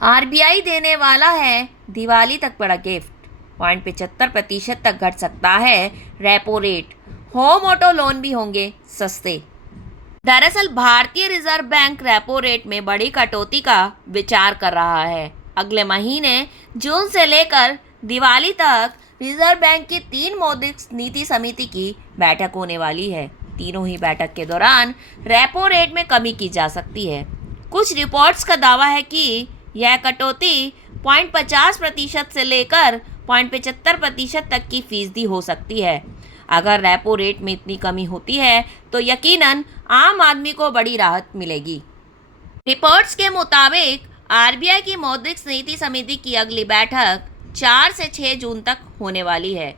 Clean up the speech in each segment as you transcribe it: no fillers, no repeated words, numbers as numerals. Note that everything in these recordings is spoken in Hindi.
आरबीआई देने वाला है दिवाली तक बड़ा गिफ्ट। 0.75% तक घट सकता है repo rate. Home auto loan भी होंगे सस्ते। दरअसल भारतीय रिजर्व बैंक रेपो रेट में बड़ी कटौती का विचार कर रहा है। अगले महीने जून से लेकर दिवाली तक रिजर्व बैंक की 3 मौद्रिक नीति समिति की बैठक होने वाली है। तीनों ही बैठक के दौरान रेपो रेट में कमी की जा सकती है। कुछ रिपोर्ट्स का दावा है कि यह कटौती 0.50% से लेकर 0.75% तक की फीसदी हो सकती है। अगर रेपो रेट में इतनी कमी होती है तो यकीनन आम आदमी को बड़ी राहत मिलेगी। रिपोर्ट्स के मुताबिक आरबीआई की मौद्रिक नीति समिति की अगली बैठक 4 से 6 जून तक होने वाली है।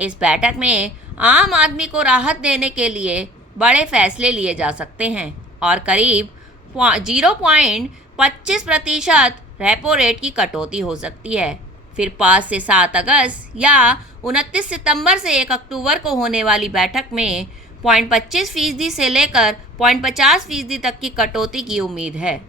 इस बैठक में आम आदमी को राहत देने के लिए बड़े फैसले लिए जा सकते हैं और करीब 0.25% रेपो रेट की कटौती हो सकती है। फिर 5 से 7 अगस्त या 29 सितंबर से 1 अक्टूबर को होने वाली बैठक में 0.25% से लेकर 0.50% तक की कटौती की उम्मीद है।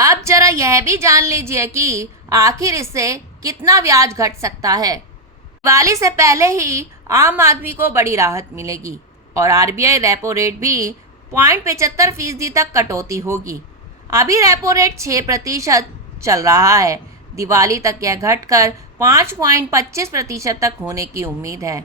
अब जरा यह भी जान लीजिए कि आखिर इससे कितना ब्याज घट सकता है। दिवाली से पहले ही आम आदमी को बड़ी राहत मिलेगी और आरबीआई रेपो रेट भी 0.75% तक कटौती होगी। अभी रेपो रेट 6% चल रहा है। दिवाली तक यह घटकर 5.25% तक होने की उम्मीद है।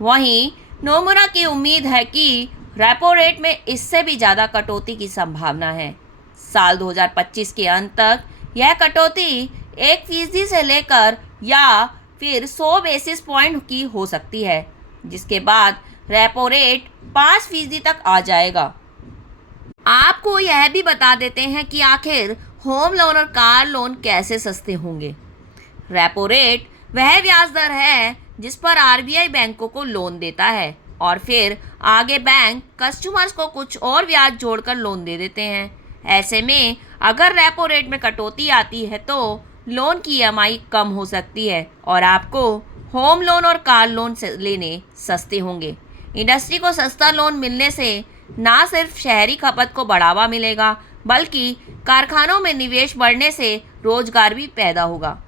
वहीं नोमुरा की उम्मीद है कि रेपो रेट में इससे भी ज़्यादा कटौती की संभावना है। साल 2025 के अंत तक यह कटौती 1% से लेकर या फिर 100 बेसिस पॉइंट की हो सकती है, जिसके बाद रेपो रेट 5% तक आ जाएगा। आपको यह भी बता देते हैं कि आखिर होम लोन और कार लोन कैसे सस्ते होंगे। रेपो रेट वह ब्याज दर है जिस पर आरबीआई बैंकों को लोन देता है और फिर आगे बैंक कस्टमर्स को कुछ और ब्याज जोड़कर लोन दे देते हैं। ऐसे में अगर रेपो रेट में कटौती आती है तो लोन की ईएमआई कम हो सकती है और आपको होम लोन और कार लोन लेने सस्ते होंगे। इंडस्ट्री को सस्ता लोन मिलने से ना सिर्फ शहरी खपत को बढ़ावा मिलेगा बल्कि कारखानों में निवेश बढ़ने से रोजगार भी पैदा होगा।